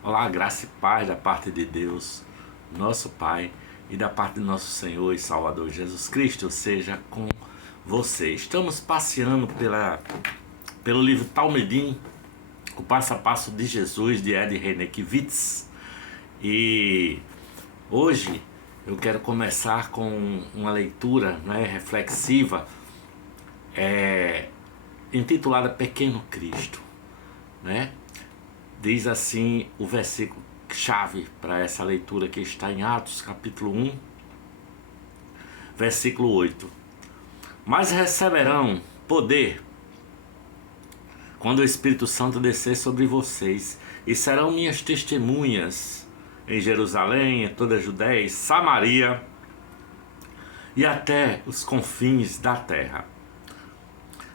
Olá, graça e paz da parte de Deus, nosso Pai, e da parte do nosso Senhor e Salvador Jesus Cristo, seja com você. Estamos passeando pelo livro Talmidim, o passo a passo de Jesus, de Ed Renekiewicz. E hoje eu quero começar com uma leitura, reflexiva, intitulada Pequeno Cristo, né? Diz assim o versículo chave para essa leitura, que está em Atos capítulo 1, versículo 8. Mas receberão poder quando o Espírito Santo descer sobre vocês, e serão minhas testemunhas em Jerusalém, em toda a Judéia, Samaria e até os confins da terra.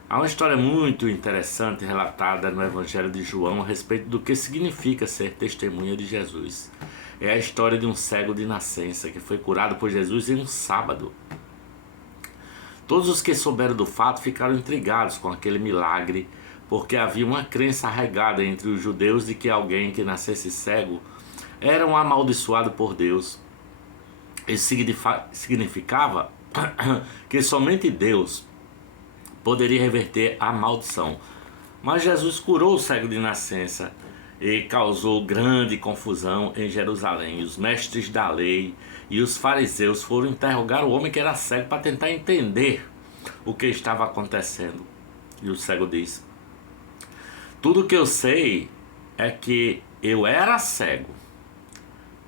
Há uma história muito interessante relatada no Evangelho de João a respeito do que significa ser testemunha de Jesus. É a história de um cego de nascença que foi curado por Jesus em um sábado. Todos os que souberam do fato ficaram intrigados com aquele milagre, porque havia uma crença arraigada entre os judeus de que alguém que nascesse cego era um amaldiçoado por Deus. Isso significava que somente Deus poderia reverter a maldição. Mas Jesus curou o cego de nascença e causou grande confusão em Jerusalém. Os mestres da lei e os fariseus foram interrogar o homem que era cego para tentar entender o que estava acontecendo. E o cego diz: tudo o que eu sei é que eu era cego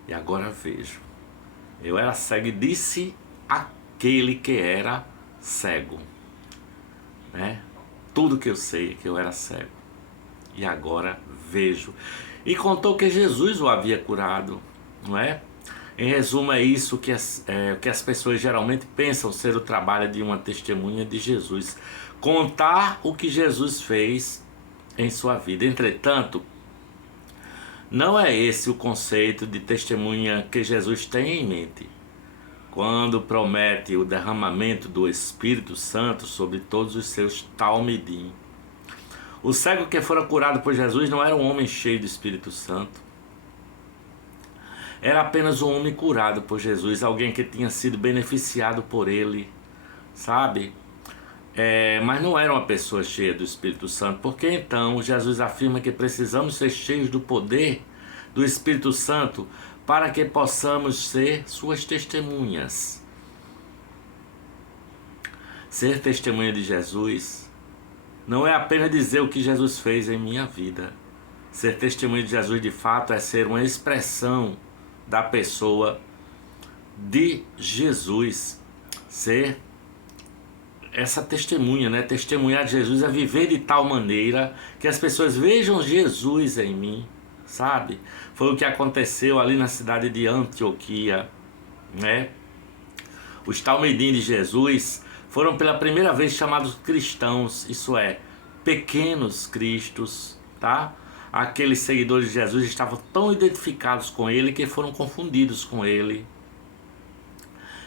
e agora vejo. Eu era cego, e disse aquele que era cego, né? Tudo que eu sei é que eu era cego e agora vejo. E contou que Jesus o havia curado, não é? Em resumo, é isso que as pessoas geralmente pensam ser o trabalho de uma testemunha de Jesus: contar o que Jesus fez em sua vida. Entretanto, não é esse o conceito de testemunha que Jesus tem em mente quando promete o derramamento do Espírito Santo sobre todos os seus talmidim. O cego que fora curado por Jesus não era um homem cheio do Espírito Santo. Era apenas um homem curado por Jesus, alguém que tinha sido beneficiado por ele, sabe? Mas não era uma pessoa cheia do Espírito Santo, porque então Jesus afirma que precisamos ser cheios do poder do Espírito Santo para que possamos ser suas testemunhas. Ser testemunha de Jesus não é apenas dizer o que Jesus fez em minha vida. Ser testemunha de Jesus de fato é ser uma expressão da pessoa de Jesus. Ser essa testemunha, né? Testemunhar de Jesus é viver de tal maneira que as pessoas vejam Jesus em mim, sabe? Foi o que aconteceu ali na cidade de Antioquia, né? Os talmidim de Jesus foram pela primeira vez chamados cristãos, isso é, pequenos cristos, tá? Aqueles seguidores de Jesus estavam tão identificados com ele que foram confundidos com ele.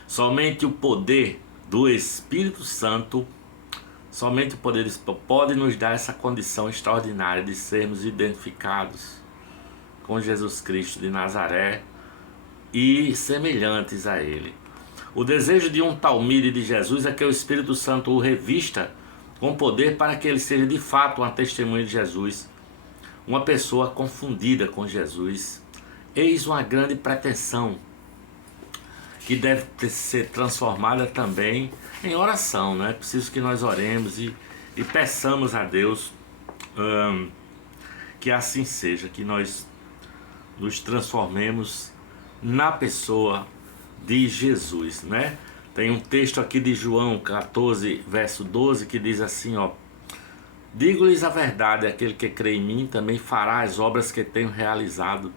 Somente o poder do Espírito Santo, somente o poder pode nos dar essa condição extraordinária de sermos identificados com Jesus Cristo de Nazaré e semelhantes a ele. O desejo de um talmide de Jesus é que o Espírito Santo o revista com poder para que ele seja de fato uma testemunha de Jesus, uma pessoa confundida com Jesus. Eis uma grande pretensão que deve ser transformada também em oração, né? É preciso que nós oremos e peçamos a Deus que assim seja, que nós nos transformemos na pessoa de Jesus, né? Tem um texto aqui de João 14, verso 12, que diz assim, ó: digo-lhes a verdade, aquele que crê em mim também fará as obras que tenho realizado.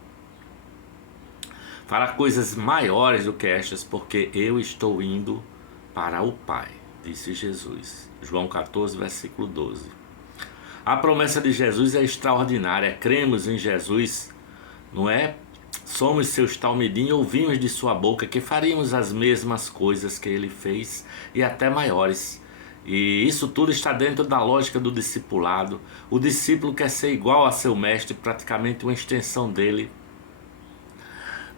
Fará coisas maiores do que estas, porque eu estou indo para o Pai, disse Jesus. João 14, versículo 12. A promessa de Jesus é extraordinária. Cremos em Jesus, não é? Somos seus talmidim e ouvimos de sua boca que faríamos as mesmas coisas que ele fez e até maiores. E isso tudo está dentro da lógica do discipulado. O discípulo quer ser igual a seu mestre, praticamente uma extensão dele.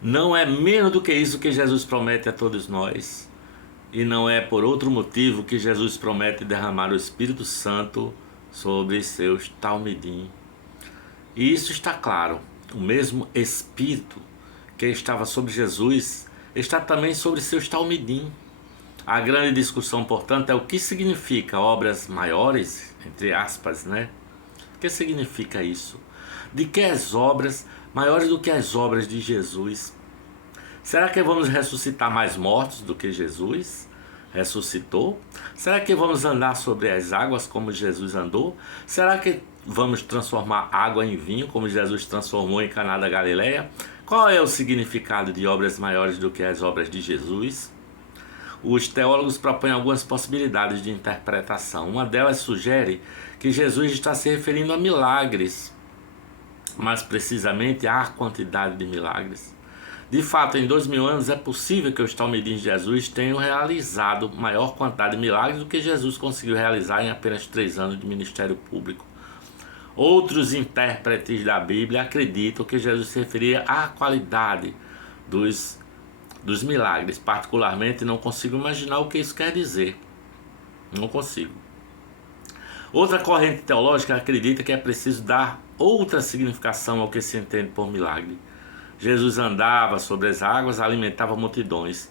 Não é menos do que isso que Jesus promete a todos nós. E não é por outro motivo que Jesus promete derramar o Espírito Santo sobre seus talmidim. E isso está claro. O mesmo Espírito que estava sobre Jesus está também sobre seus talmidim. A grande discussão, portanto, é o que significa obras maiores, entre aspas, né? O que significa isso? De que as obras maiores do que as obras de Jesus? Será que vamos ressuscitar mais mortos do que Jesus ressuscitou? Será que vamos andar sobre as águas como Jesus andou? Será que vamos transformar água em vinho como Jesus transformou em Caná da Galileia? Qual é o significado de obras maiores do que as obras de Jesus? Os teólogos propõem algumas possibilidades de interpretação. Uma delas sugere que Jesus está se referindo a milagres, mais precisamente à quantidade de milagres. De fato, em 2000 anos é possível que os talmidim de Jesus tenham realizado maior quantidade de milagres do que Jesus conseguiu realizar em apenas 3 anos de ministério público. Outros intérpretes da Bíblia acreditam que Jesus se referia à qualidade dos milagres. Particularmente, não consigo imaginar o que isso quer dizer. Não consigo. Outra corrente teológica acredita que é preciso dar outra significação ao que se entende por milagre. Jesus andava sobre as águas, alimentava multidões,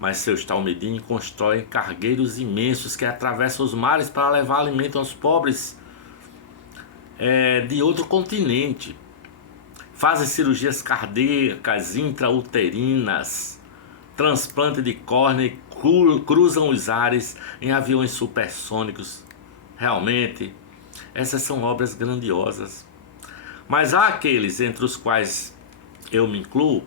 mas seus talmidim constroem cargueiros imensos que atravessam os mares para levar alimento aos pobres de outro continente. Fazem cirurgias cardíacas intrauterinas, transplante de córnea e cruzam os ares em aviões supersônicos. Realmente, essas são obras grandiosas. Mas há aqueles, entre os quais eu me incluo,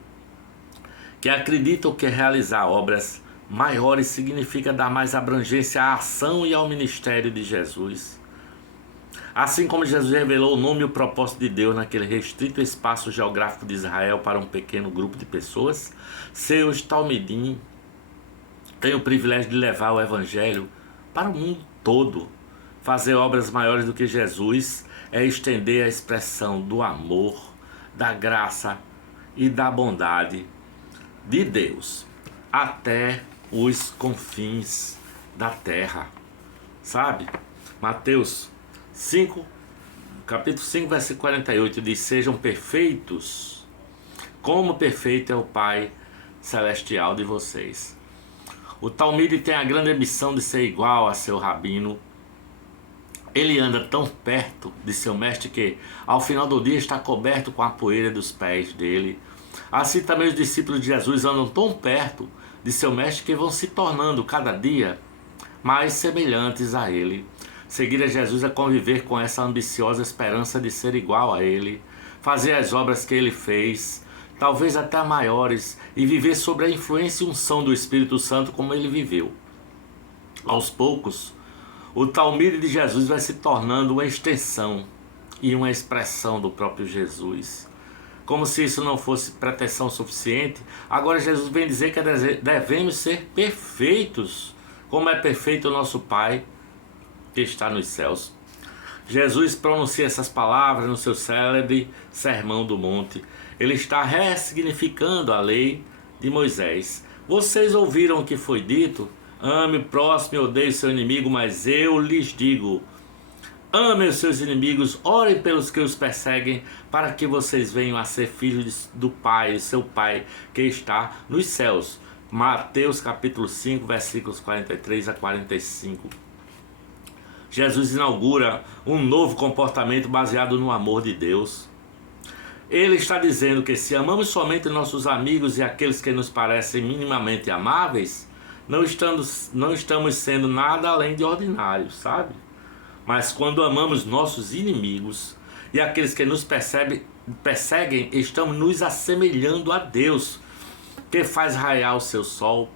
que acreditam que realizar obras maiores significa dar mais abrangência à ação e ao ministério de Jesus. Assim como Jesus revelou o nome e o propósito de Deus naquele restrito espaço geográfico de Israel para um pequeno grupo de pessoas, seus talmidim têm o privilégio de levar o evangelho para o mundo todo. Fazer obras maiores do que Jesus é estender a expressão do amor, da graça e da bondade de Deus até os confins da terra. Sabe? Mateus 5, capítulo 5, versículo 48 diz: sejam perfeitos, como perfeito é o Pai Celestial de vocês. O talmide tem a grande ambição de ser igual a seu rabino. Ele anda tão perto de seu mestre que, ao final do dia, está coberto com a poeira dos pés dele. Assim também os discípulos de Jesus andam tão perto de seu mestre que vão se tornando cada dia mais semelhantes a ele. Seguir a Jesus é conviver com essa ambiciosa esperança de ser igual a ele, fazer as obras que ele fez, talvez até maiores, e viver sob a influência e unção do Espírito Santo como ele viveu. Aos poucos, o talmide de Jesus vai se tornando uma extensão e uma expressão do próprio Jesus. Como se isso não fosse pretensão suficiente, agora Jesus vem dizer que devemos ser perfeitos, como é perfeito o nosso Pai que está nos céus. Jesus pronuncia essas palavras no seu célebre Sermão do Monte. Ele está ressignificando a lei de Moisés. Vocês ouviram o que foi dito? Ame o próximo e odeie seu inimigo, mas eu lhes digo: amem os seus inimigos, orem pelos que os perseguem, para que vocês venham a ser filhos do Pai, seu Pai que está nos céus. Mateus capítulo 5, versículos 43 a 45. Jesus inaugura um novo comportamento baseado no amor de Deus. Ele está dizendo que se amamos somente nossos amigos e aqueles que nos parecem minimamente amáveis, não estamos sendo nada além de ordinários, sabe? Mas quando amamos nossos inimigos e aqueles que nos perseguem, estamos nos assemelhando a Deus, que faz raiar o seu sol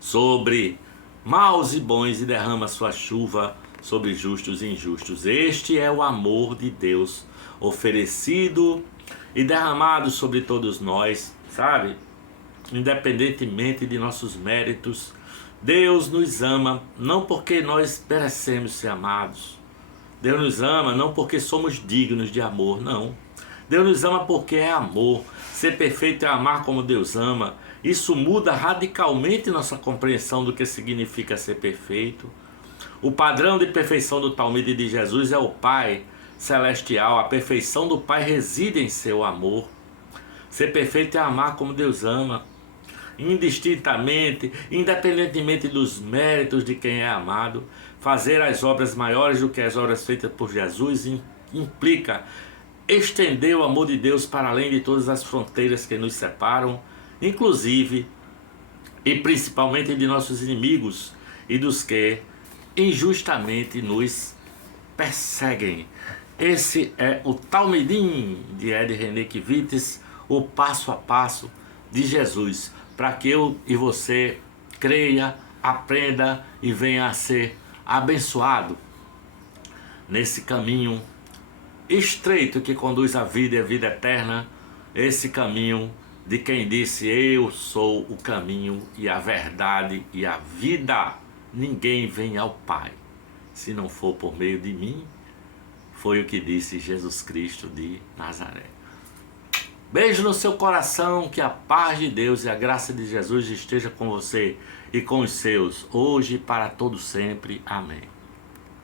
sobre maus e bons e derrama sua chuva sobre justos e injustos. Este é o amor de Deus oferecido e derramado sobre todos nós, sabe? Independentemente de nossos méritos, Deus nos ama não porque nós merecemos ser amados. Deus nos ama não porque somos dignos de amor, não. Deus nos ama porque é amor. Ser perfeito é amar como Deus ama. Isso muda radicalmente nossa compreensão do que significa ser perfeito. O padrão de perfeição do Talmide de Jesus é o Pai celestial. A perfeição do Pai reside em seu amor. Ser perfeito é amar como Deus ama, indistintamente, independentemente dos méritos de quem é amado. Fazer as obras maiores do que as obras feitas por Jesus implica estender o amor de Deus para além de todas as fronteiras que nos separam, inclusive e principalmente de nossos inimigos e dos que injustamente nos perseguem. Esse é o Talmidim de Ed René Kivitz, o passo a passo de Jesus, para que eu e você creia, aprenda e venha a ser abençoado nesse caminho estreito que conduz à vida e à vida eterna, esse caminho de quem disse: eu sou o caminho e a verdade e a vida. Ninguém vem ao Pai se não for por meio de mim. Foi o que disse Jesus Cristo de Nazaré. Beijo no seu coração, que a paz de Deus e a graça de Jesus esteja com você e com os seus, hoje e para todo sempre. Amém.